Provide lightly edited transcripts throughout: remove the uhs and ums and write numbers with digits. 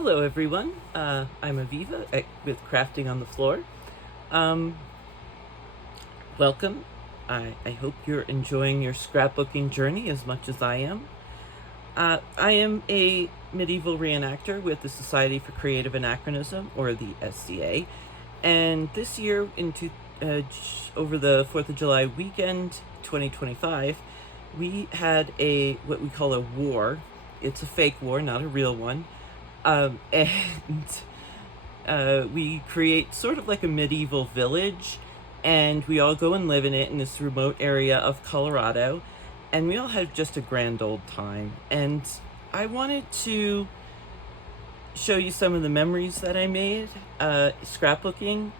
Hello, everyone. I'm Aviva with Crafting on the Floor. Um, Welcome. I hope you're enjoying your scrapbooking journey as much as I am. I am a medieval reenactor with the Society for Creative Anachronism, or the SCA, and this year, over the 4th of July weekend, 2025, we had what we call a war. It's a fake war, not a real one. And we create sort of like a medieval village, and we all go and live in it in this remote area of Colorado, and we all had just a grand old time. And I wanted to show you some of the memories that I made scrapbooking.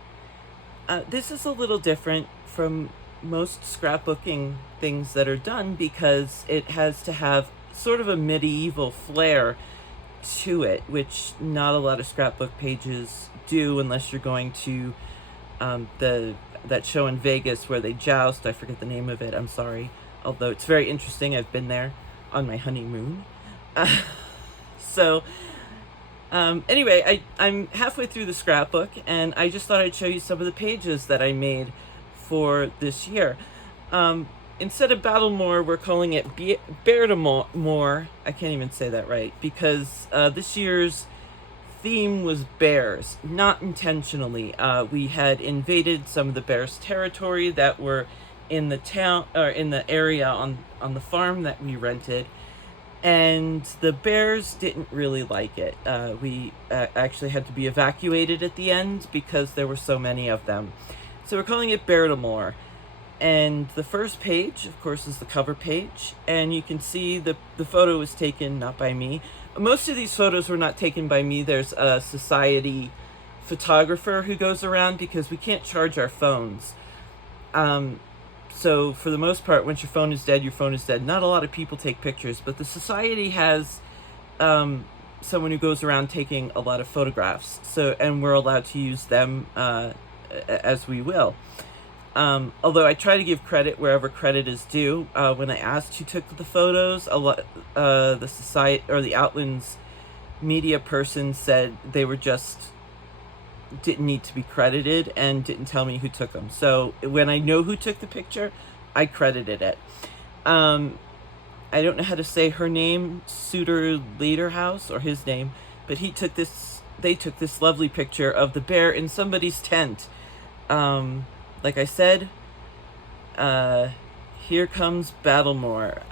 This is a little different from most scrapbooking things that are done because it has to have sort of a medieval flair to it, which not a lot of scrapbook pages do unless you're going to that show in Vegas where they joust. I forget the name of it, I'm sorry, although it's very interesting. I've been there on my honeymoon. So anyway, I'm halfway through the scrapbook, and I just thought I'd show you some of the pages that I made for this year. Instead of Battlemoor, we're calling it Battlemoor. I can't even say that right, because this year's theme was bears, not intentionally. We had invaded some of the bears' territory that were in the town, or in the area on the farm that we rented, and the bears didn't really like it. We actually had to be evacuated at the end because there were so many of them. So we're calling it Battlemoor. And the first page, of course, is the cover page, and you can see the photo was taken not by me. Most of these photos were not taken by me. There's a society photographer who goes around because we can't charge our phones. So for the most part, once your phone is dead, your phone is dead. Not a lot of people take pictures, but the society has someone who goes around taking a lot of photographs. So, and we're allowed to use them as we will. Although I try to give credit wherever credit is due. When I asked who took the photos, the society or the Outlands media person said they were didn't need to be credited and didn't tell me who took them. So when I know who took the picture, I credited it. I don't know how to say her name, Suter Lederhouse, or his name, but they took this lovely picture of the bear in somebody's tent. Like I said, here comes Battlemoor.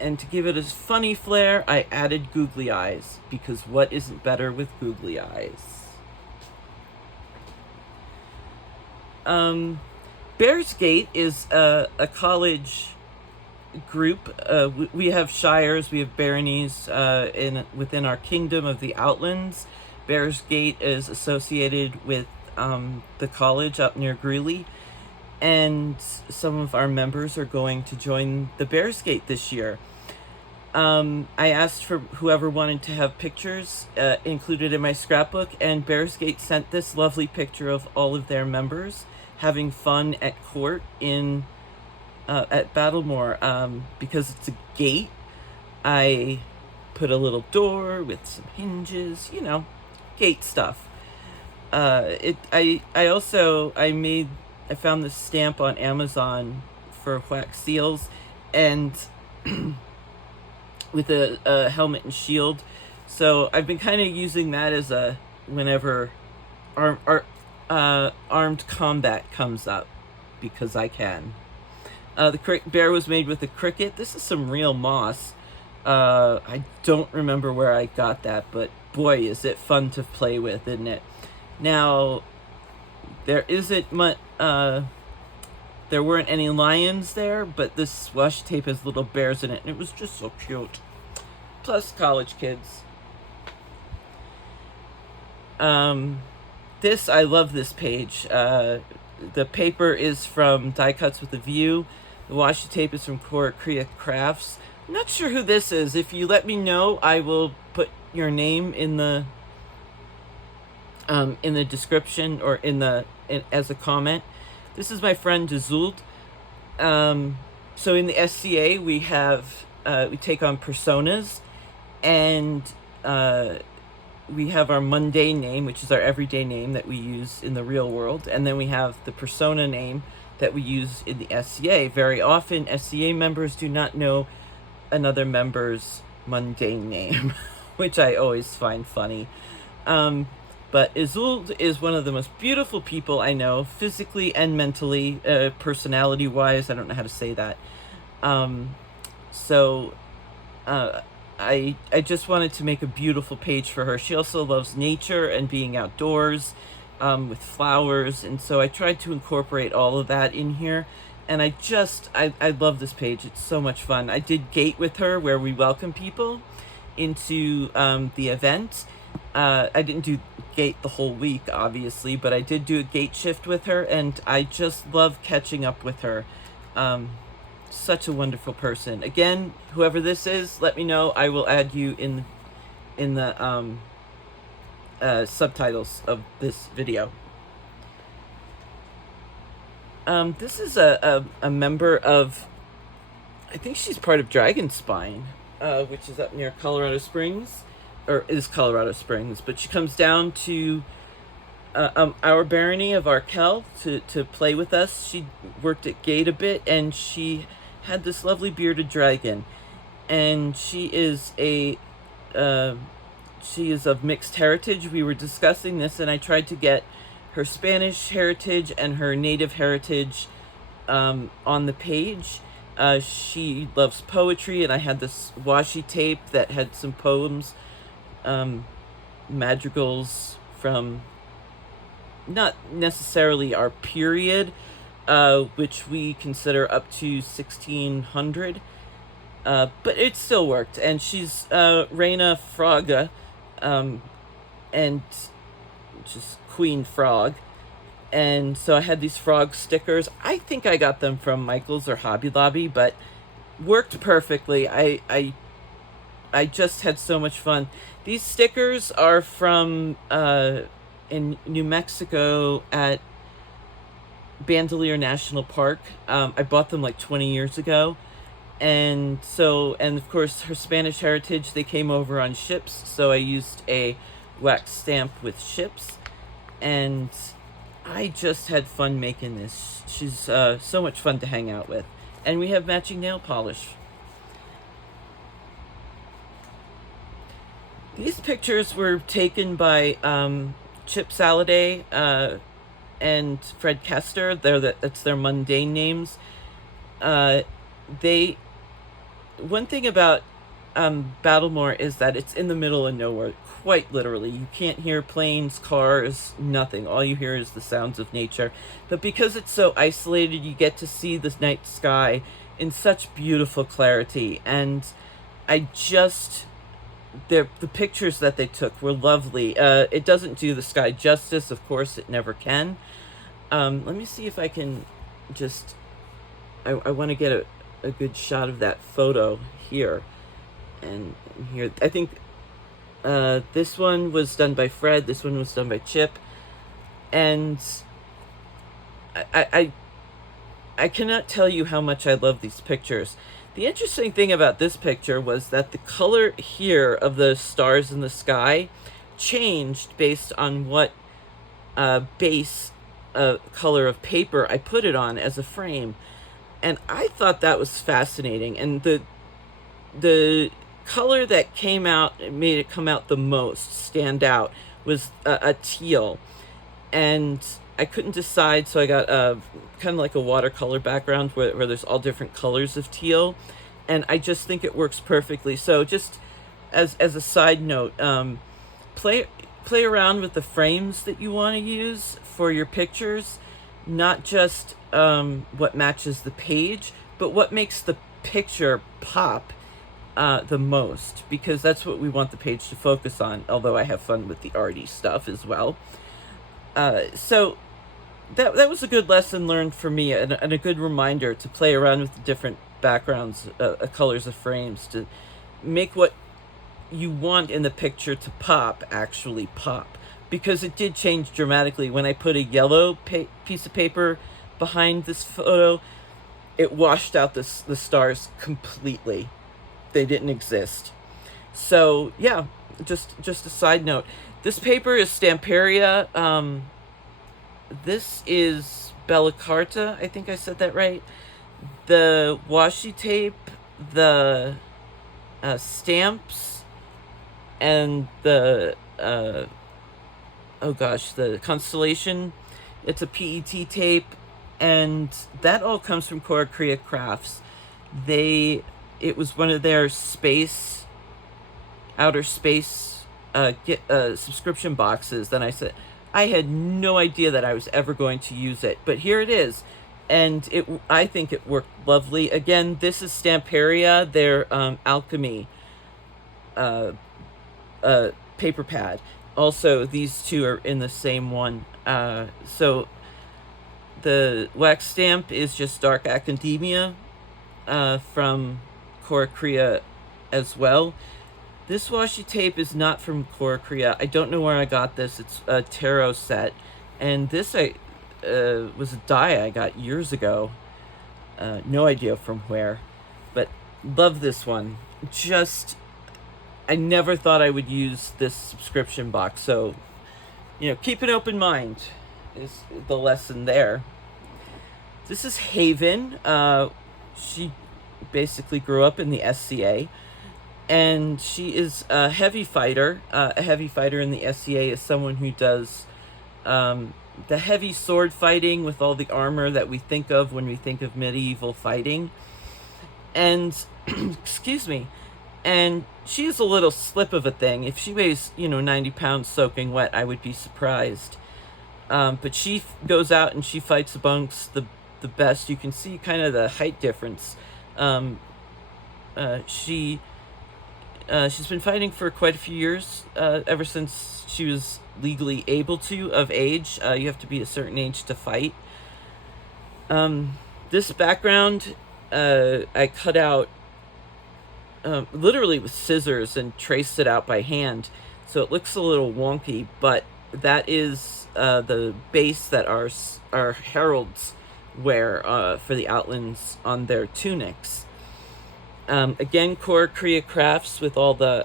And to give it a funny flair, I added googly eyes, because what isn't better with googly eyes? Bears Gate is a college group. We have shires, we have baronies within our kingdom of the Outlands. Bears Gate is associated with the college up near Greeley, and some of our members are going to join the Bears Gate this year. I asked for whoever wanted to have pictures included in my scrapbook, and Bears Gate sent this lovely picture of all of their members having fun at court at Battlemoor. Because it's a gate, I put a little door with some hinges, gate stuff. I found this stamp on Amazon for wax seals, and with a helmet and shield. So I've been kind of using that as whenever armed combat comes up, because I can. The bear was made with a cricket. This is some real moss. I don't remember where I got that, but boy, is it fun to play with, isn't it? Now, there weren't any lions there, but this washi tape has little bears in it, and it was just so cute. Plus, college kids. I love this page. The paper is from Die Cuts with a View. The washi tape is from Korea Crafts. I'm not sure who this is. If you let me know, I will put your name in the description, or as a comment. This is my friend Dezult. So in the SCA, we take on personas, and we have our mundane name, which is our everyday name that we use in the real world, and then we have the persona name that we use in the SCA. Very often, SCA members do not know another member's mundane name, which I always find funny. But Isolde is one of the most beautiful people I know, physically and mentally, personality-wise. I don't know how to say that. So I just wanted to make a beautiful page for her. She also loves nature and being outdoors, with flowers, and so I tried to incorporate all of that in here. And I love this page. It's so much fun. I did Gate with her, where we welcome people into the event. I didn't do Gate the whole week, obviously, but I did do a Gate shift with her, and I just love catching up with her. Such a wonderful person. Again, whoever this is, let me know. I will add you in the subtitles of this video. This is a member of, I think she's part of Dragon Spine, which is up near Colorado Springs, or is Colorado Springs, but she comes down to our barony of Arkell to play with us. She worked at Gate a bit, and she had this lovely bearded dragon, and she is of mixed heritage. We were discussing this, and I tried to get her Spanish heritage and her native heritage on the page. She loves poetry, and I had this washi tape that had some poems, madrigals from not necessarily our period, which we consider up to 1600, but it still worked. And she's Reina Fraga, and just Queen Frog. And so I had these frog stickers. I think I got them from Michael's or Hobby Lobby, but worked perfectly. I just had so much fun. These stickers are from in New Mexico at Bandelier National Park. I bought them like 20 years ago. And of course, her Spanish heritage, they came over on ships. So I used a wax stamp with ships. And I just had fun making this. She's so much fun to hang out with. And we have matching nail polish. These pictures were taken by Chip Saladay and Fred Kester. That's their mundane names. One thing about Battlemoor is that it's in the middle of nowhere, quite literally. You can't hear planes, cars, nothing. All you hear is the sounds of nature. But because it's so isolated, you get to see the night sky in such beautiful clarity. And the pictures that they took were lovely. It doesn't do the sky justice, of course, it never can. Let me see if I can just, I want to get a good shot of that photo here. And here, I think this one was done by Fred, this one was done by Chip. And I cannot tell you how much I love these pictures. The interesting thing about this picture was that the color here of the stars in the sky changed based on what base color of paper I put it on as a frame. And I thought that was fascinating. And the color that made it come out the most, stand out, was a teal. And I couldn't decide, so I got kind of like a watercolor background where there's all different colors of teal, and I just think it works perfectly. So just as a side note, play around with the frames that you want to use for your pictures, not just what matches the page, but what makes the picture pop the most, because that's what we want the page to focus on, although I have fun with the arty stuff as well. So that was a good lesson learned for me, and a good reminder to play around with the different backgrounds, colors of frames, to make what you want in the picture to pop actually pop. Because it did change dramatically. When I put a yellow piece of paper behind this photo, it washed out the stars completely. They didn't exist. So yeah, just a side note. This paper is Stamperia. This is Bella Carta. I think I said that right. The washi tape, the stamps, and the oh gosh, the constellation. It's a PET tape, and that all comes from Korea Crafts. It was one of their outer space subscription boxes. Then I said, I had no idea that I was ever going to use it, but here it is, and I think it worked lovely. Again, this is Stamperia, their alchemy paper pad. Also, these two are in the same one. So the wax stamp is just Dark Academia from Korea as well. This washi tape is not from Korea. I don't know where I got this. It's a tarot set. And this was a die I got years ago. No idea from where. But love this one. I never thought I would use this subscription box. So, keep an open mind is the lesson there. This is Haven. She basically grew up in the SCA. And she is a heavy fighter. A heavy fighter in the SCA is someone who does the heavy sword fighting with all the armor that we think of when we think of medieval fighting. And, excuse me, and she's a little slip of a thing. If she weighs, 90 pounds soaking wet, I would be surprised. But she goes out and she fights amongst the best. You can see kind of the height difference. She's been fighting for quite a few years, ever since she was legally able to, of age. You have to be a certain age to fight. This background, I cut out literally with scissors and traced it out by hand. So it looks a little wonky, but that is the base that our heralds wear for the Outlands on their tunics. Again, Korea Crafts with all the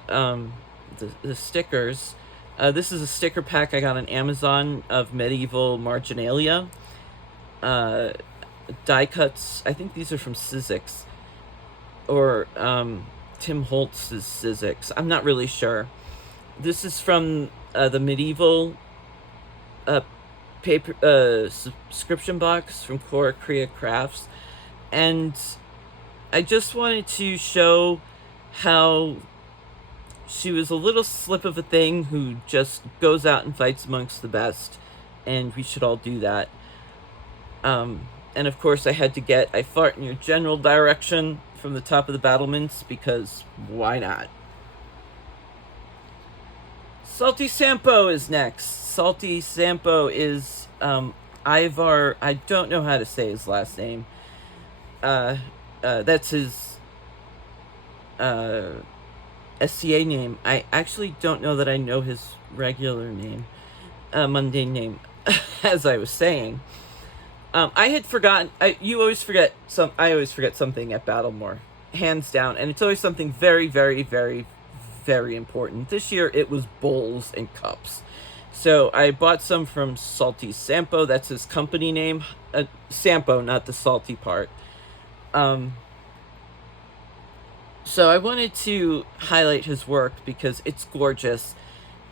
stickers. This is a sticker pack I got on Amazon of medieval marginalia. Die cuts. I think these are from Sizzix. Or Tim Holtz's Sizzix. I'm not really sure. This is from the medieval paper subscription box from Korea Crafts. And I just wanted to show how she was a little slip of a thing who just goes out and fights amongst the best, and we should all do that. And of course I fart in your general direction from the top of the battlements, because why not? Salty Sampo is next. Salty Sampo is Ivar. I don't know how to say his last name. That's his SCA name. I actually don't know that I know his regular name, mundane name, as I was saying. I had forgotten. I always forget something at Battlemoor, hands down, and it's always something very, very, very, very important. This year it was bowls and cups. So I bought some from Salty Sampo. That's his company name. Sampo, not the salty part. So I wanted to highlight his work because it's gorgeous.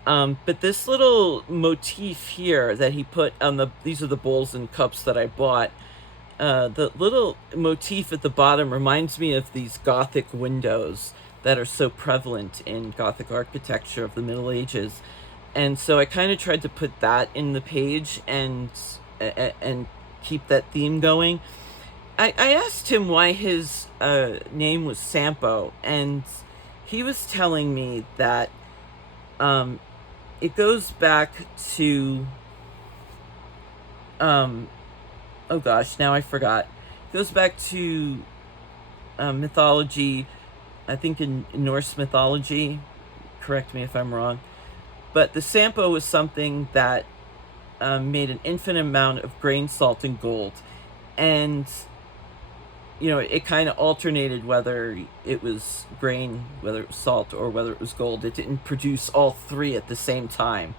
But this little motif here that he put on these are the bowls and cups that I bought. The little motif at the bottom reminds me of these Gothic windows that are so prevalent in Gothic architecture of the Middle Ages. And so I kind of tried to put that in the page and keep that theme going. I asked him why his name was Sampo, and he was telling me that it goes back to oh gosh, now I forgot. It goes back to mythology, I think in Norse mythology. Correct me if I'm wrong. But the Sampo was something that made an infinite amount of grain, salt, and gold. And it kind of alternated whether it was grain, whether it was salt, or whether it was gold. It didn't produce all three at the same time.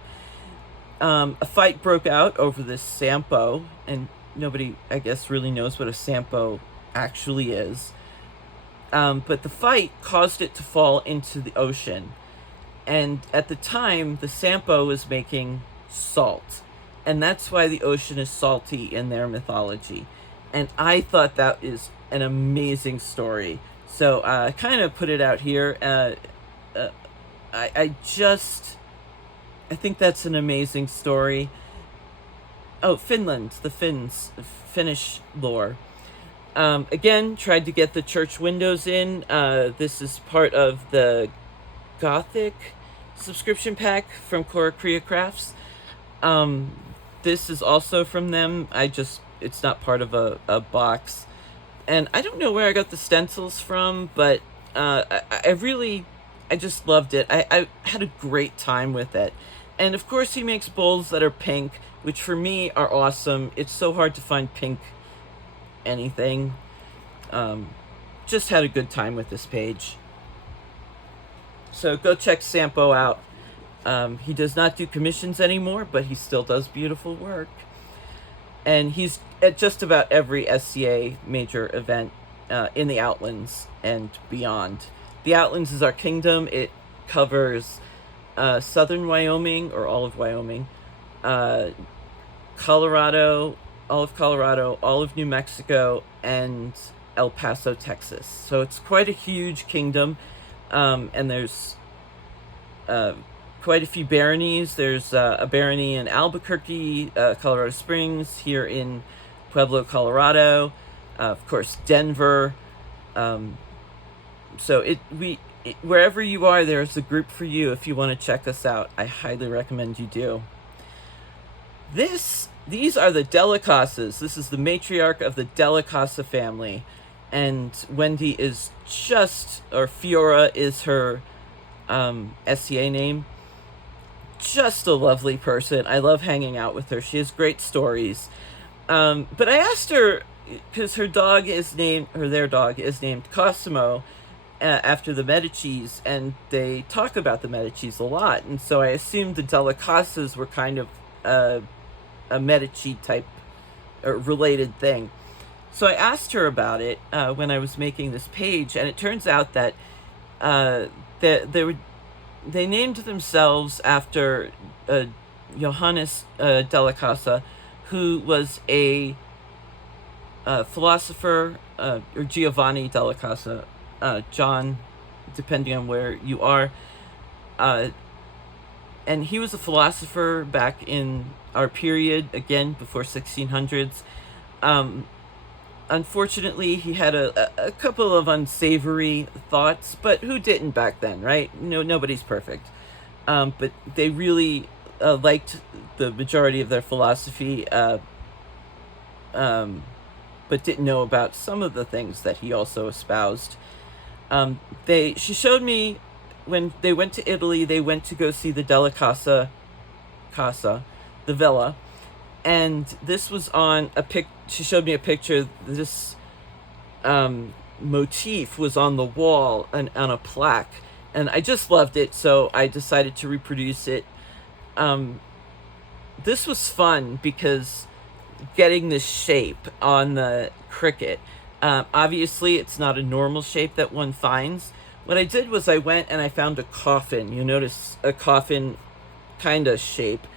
A fight broke out over this Sampo, and nobody, I guess, really knows what a Sampo actually is. But the fight caused it to fall into the ocean. And at the time, the Sampo was making salt. And that's why the ocean is salty in their mythology. And I thought that is an amazing story. So I kind of put it out here. I think that's an amazing story. Oh, Finland, the Finnish lore. Again, tried to get the church windows in. This is part of the Gothic subscription pack from Korea Crafts. This is also from them. It's not part of a box. And I don't know where I got the stencils from, but I just loved it. I had a great time with it. And of course he makes bowls that are pink, which for me are awesome. It's so hard to find pink anything. Just had a good time with this page. So go check Sampo out. He does not do commissions anymore, but he still does beautiful work. And he's at just about every SCA major event in the Outlands and beyond. The Outlands is our kingdom. It covers southern Wyoming, or all of Wyoming, Colorado, all of Colorado, all of New Mexico, and El Paso, Texas. So it's quite a huge kingdom, and there's quite a few baronies. There's a barony in Albuquerque, Colorado Springs, here in Pueblo, Colorado, of course Denver. So wherever you are, there's a group for you if you want to check us out. I highly recommend you do. These are the Delicasas. This is the matriarch of the Delicasa family. And Wendy is or Fiora is her SCA name. Just a lovely person. I love hanging out with her. She has great stories. But I asked her, because their dog is named Cosimo, after the Medicis, and they talk about the Medicis a lot. And so I assumed the Delicasas were kind of a Medici type or related thing. So I asked her about it when I was making this page, and it turns out that they named themselves after Johannes Delicasa, who was a philosopher, or Giovanni Delicasa, John, depending on where you are. And he was a philosopher back in our period, again, before 1600s. Unfortunately, he had a couple of unsavory thoughts, but who didn't back then, right? Nobody's perfect. But they really liked the majority of their philosophy, but didn't know about some of the things that he also espoused. She showed me when they went to Italy, they went to go see the Delicasa Casa, the villa. And this was on she showed me a picture. This motif was on the wall and on a plaque. And I just loved it, so I decided to reproduce it. This was fun because getting this shape on the cricket. Obviously, it's not a normal shape that one finds. What I did was I went and I found a coffin. You notice a coffin kind of shape.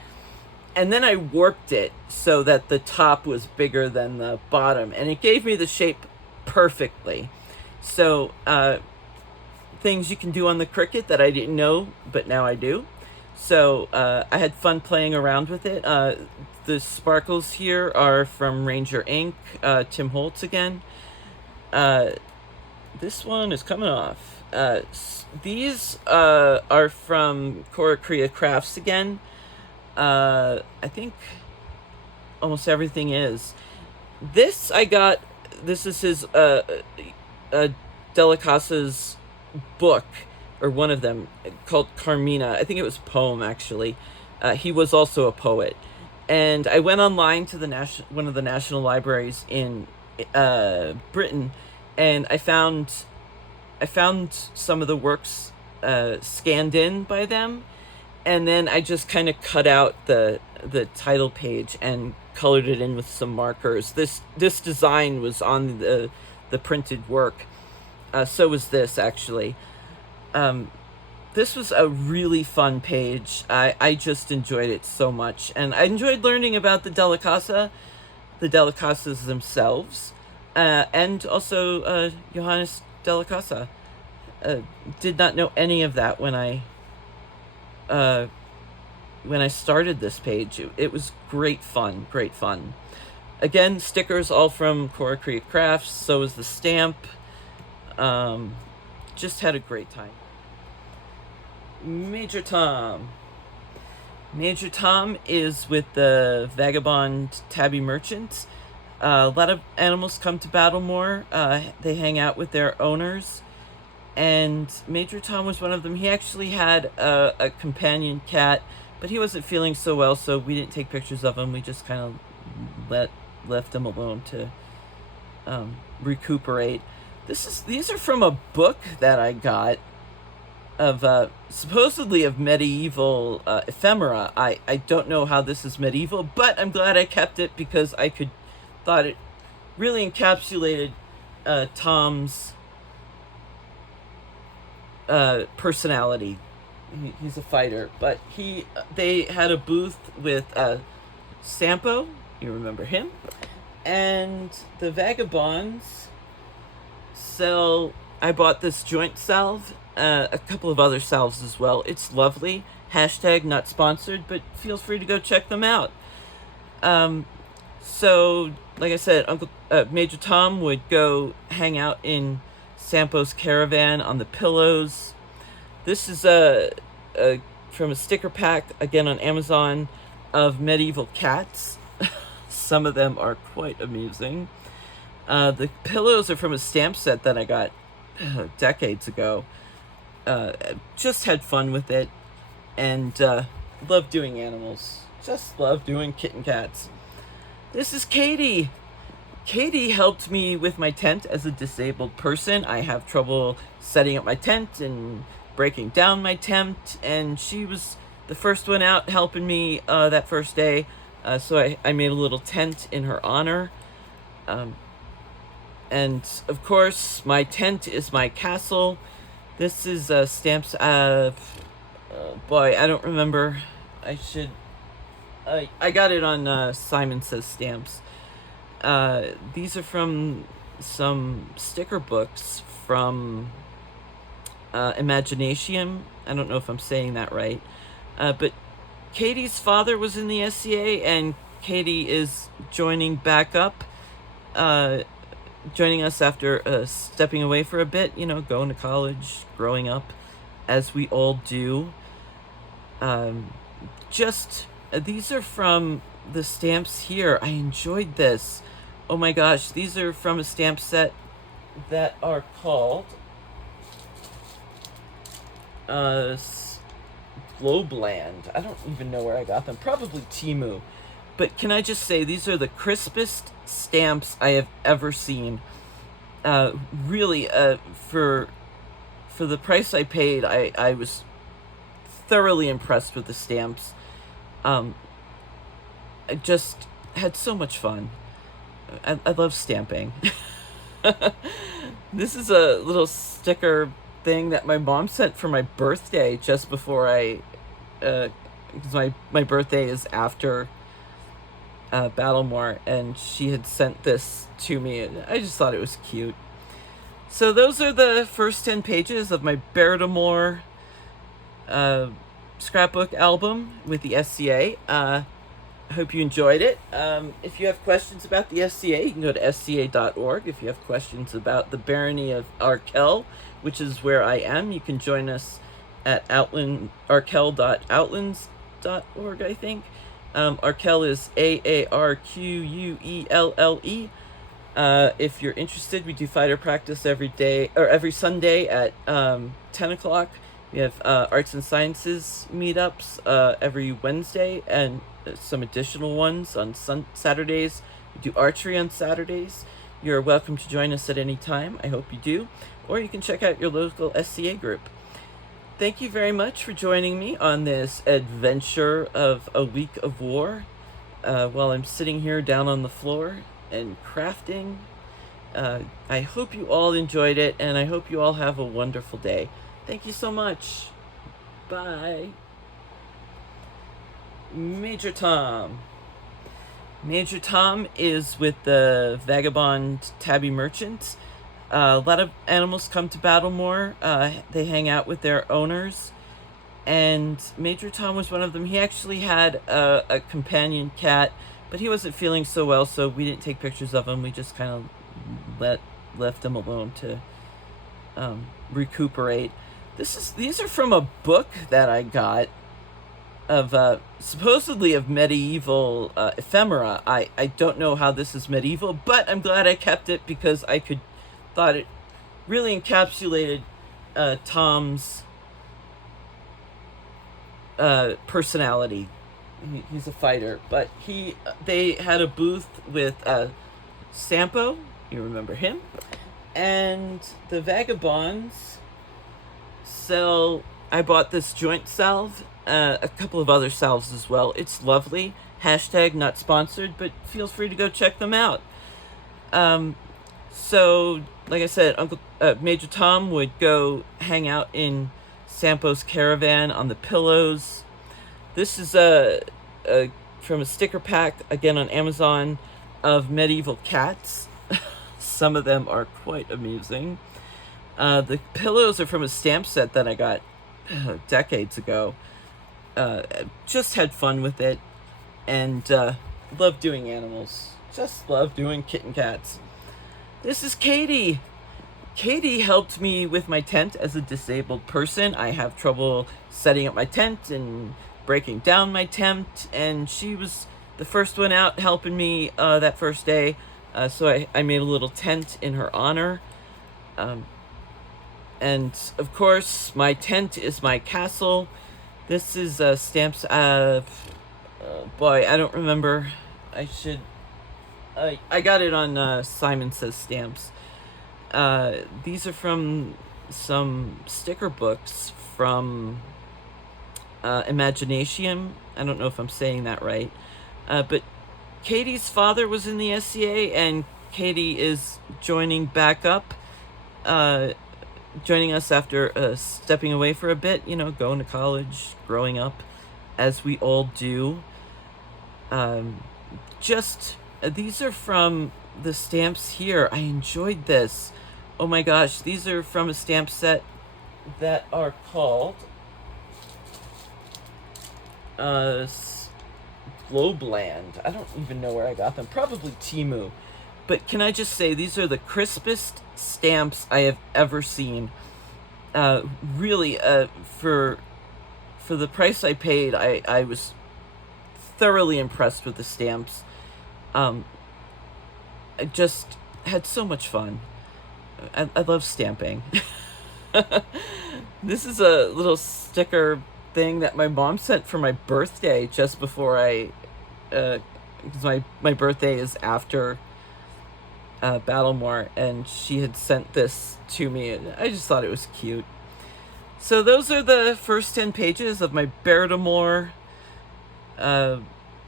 And then I warped it so that the top was bigger than the bottom. And it gave me the shape perfectly. So, things you can do on the cricket that I didn't know, but now I do. So, I had fun playing around with it. The sparkles here are from Ranger Ink, Tim Holtz again. This one is coming off. These are from Korea Crafts again. I think almost everything is. This is his Delicasa's book, or one of them, called Carmina. I think it was poem, actually. He was also a poet. And I went online to one of the national libraries in Britain, and I found some of the works scanned in by them, and then I just kind of cut out the title page and colored it in with some markers. This design was on the printed work. So was this, actually. This was a really fun page. I just enjoyed it so much, and I enjoyed learning about the Delicasas themselves, and also Johannes Delicasa. Did not know any of that when I started this page. It was great fun, great fun. Again, stickers all from Cora Creative Crafts. So was the stamp. Just had a great time. Major Tom. Major Tom is with the Vagabond Tabby Merchant. A lot of animals come to Battlemoor. They hang out with their owners, and Major Tom was one of them. He actually had a companion cat, but he wasn't feeling so well, so we didn't take pictures of him. We just kind of left him alone to recuperate. These are from a book that I got of supposedly of medieval ephemera. I don't know how this is medieval, but I'm glad I kept it because thought it really encapsulated Tom's personality. He's a fighter, but they had a booth with Sampo, you remember him, and the Vagabonds sell. I bought this joint salve, a couple of other salves as well. It's lovely. Hashtag not sponsored, but feel free to go check them out. So, like I said, Major Tom would go hang out in Sampo's caravan on the pillows. This is from a sticker pack, again on Amazon, of medieval cats. Some of them are quite amusing. The pillows are from a stamp set that I got decades ago. Just had fun with it, and love doing animals. Just love doing kitten cats. This is Katie. Katie helped me with my tent as a disabled person. I have trouble setting up my tent and breaking down my tent, and she was the first one out helping me that first day. So I made a little tent in her honor. And of course, my tent is my castle. This is stamps. Boy, I don't remember. I got it on Simon Says Stamps. These are from some sticker books from Imagination. I don't know if I'm saying that right. But Katie's father was in the SCA, and Katie is joining back up. Joining us after stepping away for a bit, going to college, growing up, as we all do. These are from the stamps here. I enjoyed this. Oh my gosh, these are from a stamp set that are called Globeland. I don't even know where I got them. Probably Temu. But can I just say, these are the crispest stamps I have ever seen. Really, for the price I paid, I was thoroughly impressed with the stamps. I just had so much fun. I love stamping. This is a little sticker thing that my mom sent for my birthday just before because my birthday is after Battlemoor, and she had sent this to me, and I just thought it was cute. So those are the first 10 pages of my Battlemoor scrapbook album with the SCA. I hope you enjoyed it. If you have questions about the SCA, you can go to sca.org. If you have questions about the Barony of Arkell, which is where I am, you can join us at arkell.outlands.org, I think. Arkell is AARQUELLE. If you're interested, we do fighter practice every Sunday at 10 o'clock. We have arts and sciences meetups every Wednesday, and some additional ones on Saturdays. We do archery on Saturdays. You're welcome to join us at any time. I hope you do. Or you can check out your local SCA group. Thank you very much for joining me on this adventure of a week of war while I'm sitting here down on the floor and crafting. I hope you all enjoyed it, and I hope you all have a wonderful day. Thank you so much. Bye. Major Tom. Major Tom is with the Vagabond Tabby Merchants. A lot of animals come to Battlemoor. They hang out with their owners, and Major Tom was one of them. He actually had a companion cat, but he wasn't feeling so well, so we didn't take pictures of him. We just kind of left him alone to recuperate. These are from a book that I got of supposedly of medieval ephemera. I don't know how this is medieval, but I'm glad I kept it because I thought it really encapsulated Tom's personality. He's a fighter, but they had a booth with Sampo, you remember him, and the Vagabonds sell. I bought this joint salve, a couple of other salves as well. It's lovely. Hashtag not sponsored, but feel free to go check them out. So, like I said, Major Tom would go hang out in Sampo's caravan on the pillows. This is from a sticker pack, again on Amazon, of medieval cats. Some of them are quite amusing. The pillows are from a stamp set that I got decades ago. Just had fun with it, and love doing animals. Just love doing kitten cats. This is Katie. Katie helped me with my tent as a disabled person. I have trouble setting up my tent and breaking down my tent, and she was the first one out helping me that first day. So I made a little tent in her honor. And of course, my tent is my castle. This is stamps. Boy, I don't remember. I got it on Simon Says Stamps. These are from some sticker books from Imagination. I don't know if I'm saying that right. But Katie's father was in the SCA, and Katie is joining back up. Joining us after stepping away for a bit, going to college, growing up, as we all do. These are from the stamps here. I enjoyed this. Oh my gosh, these are from a stamp set that are called Globeland. I don't even know where I got them. Probably Temu. But can I just say, these are the crispest stamps I have ever seen. Really, for the price I paid, I was thoroughly impressed with the stamps. I just had so much fun. I love stamping. This is a little sticker thing that my mom sent for my birthday just before because my birthday is after Battlemoor, and she had sent this to me, and I just thought it was cute. So those are the first 10 pages of my Battlemoor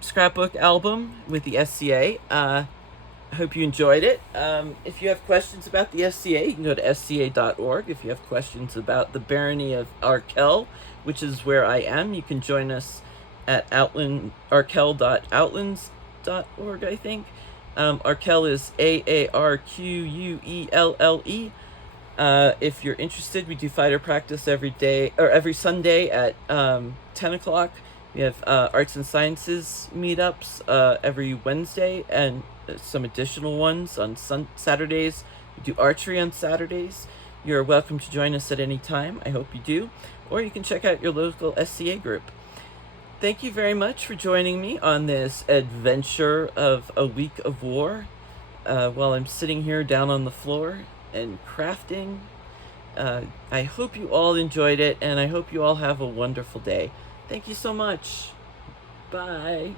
scrapbook album with the SCA. I hope you enjoyed it. If you have questions about the SCA, you can go to sca.org. If you have questions about the Barony of Arkell, which is where I am, you can join us at arkell.outlands.org, I think. Arkell is AARQUELLE. If you're interested, we do fighter practice every Sunday at 10 o'clock. We have arts and sciences meetups every Wednesday, and some additional ones on Saturdays. We do archery on Saturdays. You're welcome to join us at any time. I hope you do. Or you can check out your local SCA group. Thank you very much for joining me on this adventure of a week of war while I'm sitting here down on the floor and crafting. I hope you all enjoyed it, and I hope you all have a wonderful day. Thank you so much. Bye.